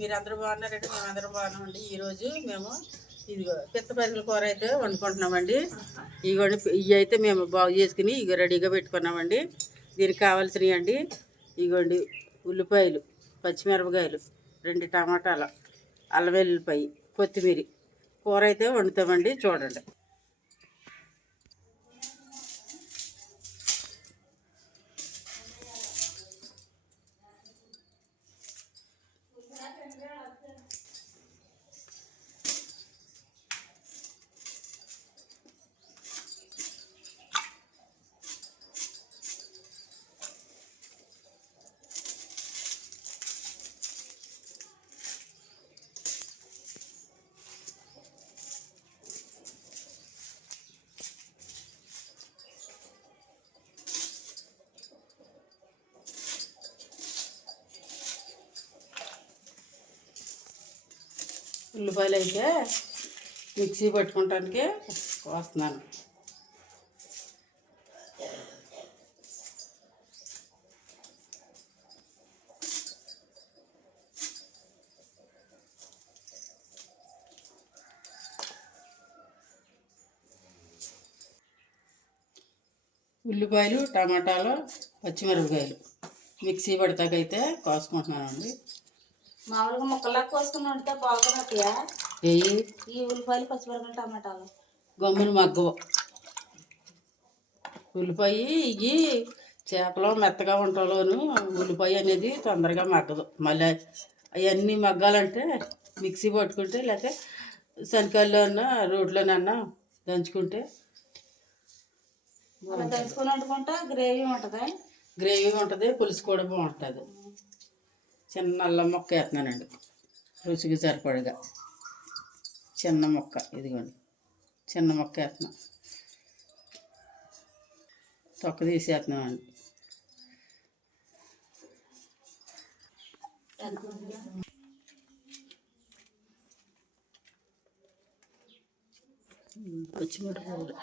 మీరందరూ బాగున్నారండి, మేమందరం బాగున్నామండి. ఈరోజు మేము ఇదిగో పిత్త పరికల కూర అయితే వండుకుంటున్నామండి. ఇగోండి, ఇవి అయితే మేము బాగు చేసుకుని ఇగో రెడీగా పెట్టుకున్నామండి. దీనికి కావాల్సినవి అండి, ఇగోండి ఉల్లిపాయలు, పచ్చిమిరపకాయలు, 2 టమాటాలు, అల్లం వెల్లుల్లిపాయ, కొత్తిమీర. కూర అయితే వండుతామండి, చూడండి. ఉల్లిపాయలు అయితే మిక్సీ పట్టుకోవటానికి వస్తున్నాను. ఉల్లిపాయలు, టమాటాలు, పచ్చిమిరపకాయలు మిక్సీ పడతాకైతే కోసుకుంటున్నానండి. మామూలుగా ముక్కలా కోసుకుని వండితే బాగున్నట్టుగా ఈ ఉల్లిపాయలు, పచ్చిమిరపకాయలు, టమాటాలు గమ్మున మగ్గవు. ఉల్లిపాయ ఇవి చేపలు మెత్తగా ఉండటంలోను ఉల్లిపాయ అనేది తొందరగా మగ్గదు. మళ్ళీ అవన్నీ మగ్గాలంటే మిక్సీ పట్టుకుంటే, లేకపోతే శనకాయల్లోనా రోట్లోనన్నా దంచుకుంటే. దంచుకొని వండుకుంటే గ్రేవీ ఉంటుంది. గ్రేవీ ఉంటుంది, పులుసు కూడా బాగుంటుంది. చిన్న అల్లం ముక్క వేస్తున్నానండి, రుచికి సరిపడగా. చిన్న ముక్క, ఇదిగోండి చిన్న ముక్క వేస్తున్నాం. తొక్క తీసేస్తున్నామండి. పచ్చిమిరపకాయలు,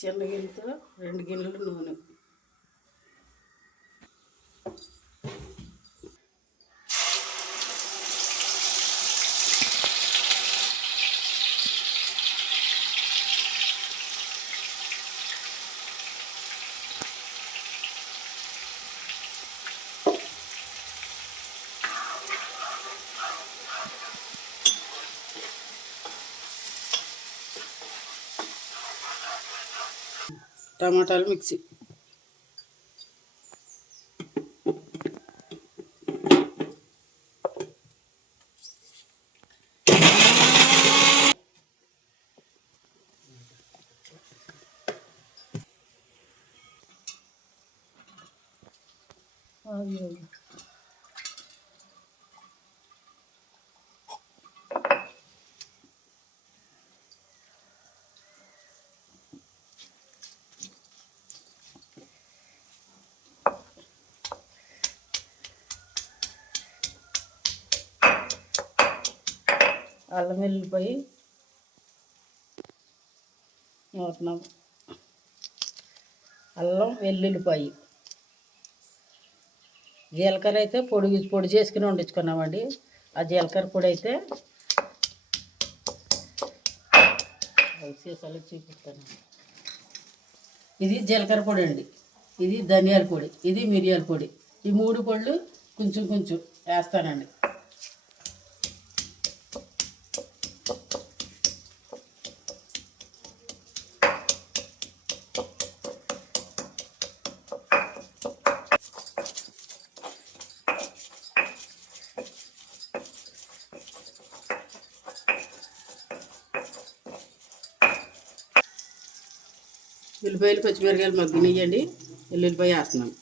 చిన్న గిన్నెతో 2 గిన్నెలు నూనె. టమాటాలు మిక్సీ. అల్లం వెల్లుల్లిపాయ నూరుతున్నాం. అల్లం వెల్లుల్లిపాయ, జీలకర్ర అయితే పొడి చేసుకుని వండించుకున్నామండి. ఆ జీలకర్ర పొడి అయితే సీసాలు చూపిస్తాను. ఇది జీలకర్ర పొడి అండి, ఇది ధనియాల పొడి, ఇది మిరియాల పొడి. ఈ 3 పొడులు కొంచెం కొంచెం వేస్తానండి. ఉల్లిపాయలు పచ్చిమిరకాయలు మగ్గినయ్యండి. ఎల్లుల్లిపాయ వేస్తున్నాను.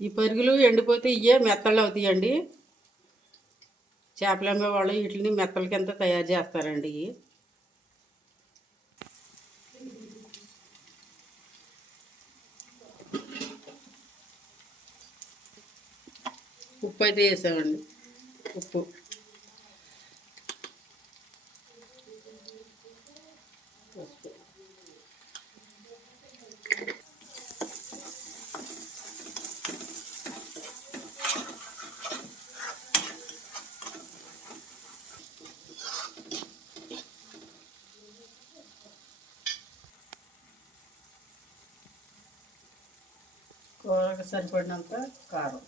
ఈ పరుగులు ఎండిపోతే ఇవే మెత్తళ్ళు అవుతాయండి. చేపలు అమ్మే వాళ్ళు వీటిని మెత్తల కింద తయారు చేస్తారండి. ఉప్పు అయితే వేసామండి. ఉప్పు, కూరకు సరిపడినంత కారం.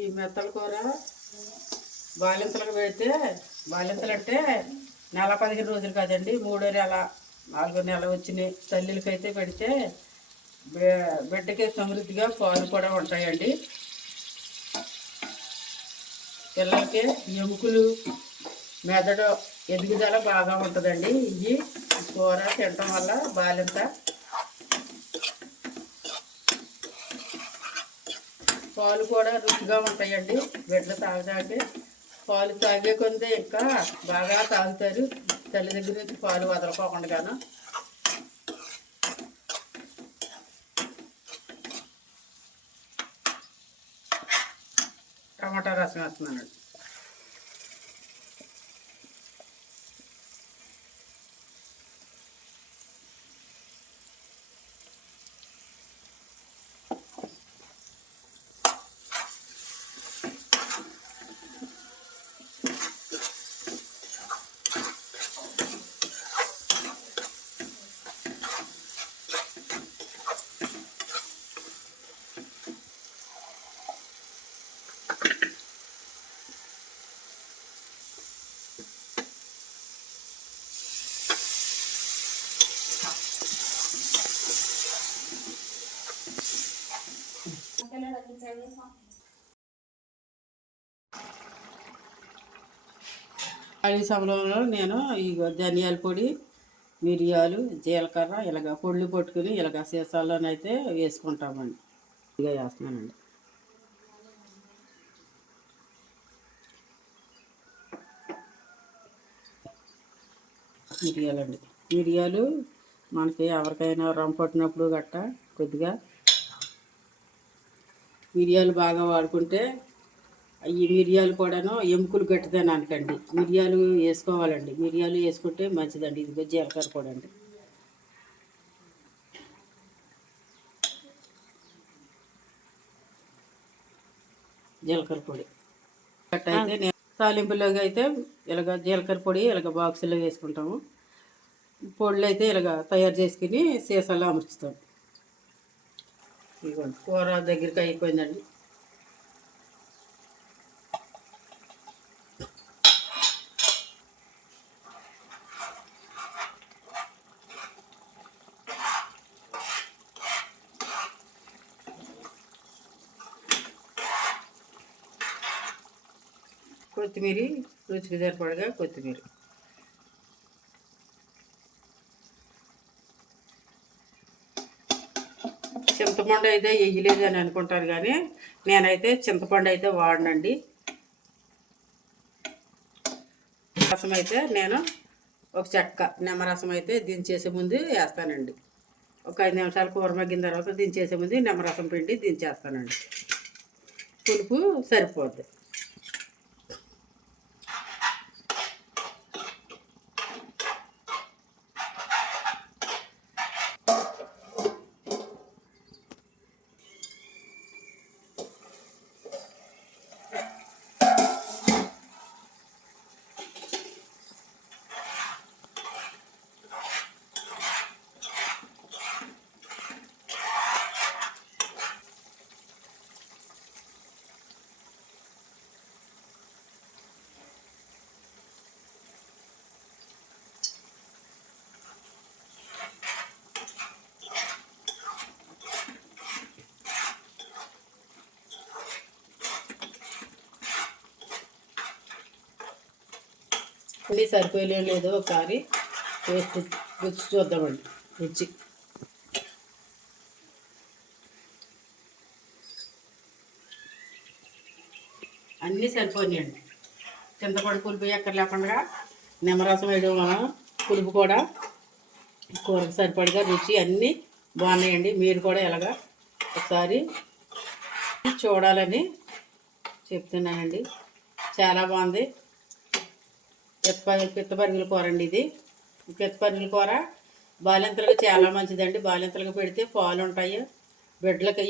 ఈ మెత్తల కూర బాలింతలకు పెడితే, బాలింతలు అంటే 15 రోజులు కాదండి, 3వ నెల 4వ నెల వచ్చిన తల్లులకైతే పెడితే బిడ్డకి సమృద్ధిగా పాలు కూడా ఉంటాయండి. పిల్లలకి ఎముకలు, మెదడు ఎదుగుదల బాగా ఉంటుందండి. ఇవి కూర తినటం వల్ల బాలింత పాలు కూడా రుచిగా ఉంటాయండి. బిడ్డలు తాగడానికి పాలు తాగే కొందే ఇంకా బాగా తాగుతారు. తల్లి దగ్గర నుంచి పాలు వదలకోకుండాను. టమాటా రసం వేస్తున్నానండి. ఖాళీ సమయంలో నేను ఈ ధనియాల పొడి, మిరియాలు, జీలకర్ర ఇలాగ పొళ్ళు పట్టుకుని ఇలాగ సీసాల్లోనైతే వేసుకుంటామండి. ఇదిగా వేస్తున్నానండి. మిరియాలండి, మిరియాలు మనకి ఎవరికైనా రొమ్ము పట్టినప్పుడు గట్ట కొద్దిగా మిరియాలు బాగా వాడుకుంటే, ఈ మిరియాలు కూడాను ఎముకలు గట్టిదనానికండి మిరియాలు వేసుకోవాలండి. మిరియాలు వేసుకుంటే మంచిదండి. ఇదిగో జీలకర్ర కూడా అండి. జీలకర్ర పొడి అయితే నేను తాలింపులోకి అయితే ఇలాగ జీలకర్ర పొడి ఇలాగ బాక్సులో వేసుకుంటాము. పొడులు అయితే ఇలాగ తయారు చేసుకుని సీసాలో అమర్చుతాం. ఇదిగోండి కూర దగ్గరికి అయిపోయిందండి. కొత్తిమీర, రుచికి సరిపడగా కొత్తిమీర. చింతపండు అయితే వేయలేదు అని అనుకుంటారు కానీ నేనైతే చింతపండు అయితే వాడనండి. రసం అయితే నేను ఒక చెక్క నిమ్మరసం అయితే దించేసే ముందు వేస్తానండి. ఒక 5 నిమిషాలు కూర మగ్గిన తర్వాత దించేసే ముందు నిమ్మరసం పిండి దించేస్తానండి. పులుపు సరిపోద్ది. అన్నీ సరిపోయలేదు లేదో ఒకసారి టేస్ట్ రుచి చూద్దామండి. రుచి అన్నీ సరిపోయాయండి. చింతపండు పులుపు ఎక్కడ లేకుండా నిమ్మరసం వేయడం వలన పులుపు కూడా కూరకు సరిపడగా రుచి అన్నీ బాగున్నాయండి. మీరు కూడా ఎలాగా ఒకసారి చూడాలని చెప్తున్నానండి. చాలా బాగుంది. పిత్తపరుగుల కూర అండి ఇది. పిత్తపరుగుల కూర బాలింతలకు చాలా మంచిదండి. బాలింతలకు పెడితే పాలు ఉంటాయి. బిడ్డలకు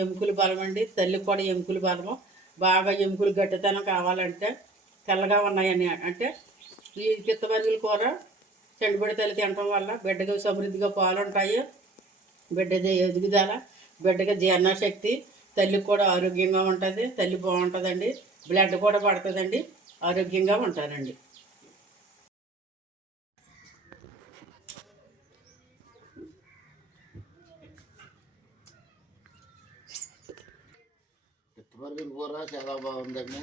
ఎముకలు బలం అండి. తల్లికి కూడా ఎముకలు బలము. బాగా ఎముకలు గట్టితనం కావాలంటే తెల్లగా ఉన్నాయని అంటే ఈ పిత్తపరుగుల కూర చెండుబడి తల్లి తినటం వల్ల బిడ్డకు సమృద్ధిగా పాలు ఉంటాయి. బిడ్డ ఎదుగుదల, బిడ్డకి జీర్ణశక్తి, తల్లికి కూడా ఆరోగ్యంగా ఉంటుంది. తల్లి బాగుంటుందండి. బ్లడ్ కూడా పడుతుందండి. ఆరోగ్యంగా ఉంటారండి. పిత్తపరుగుల కూర చాలా బాగుందండి.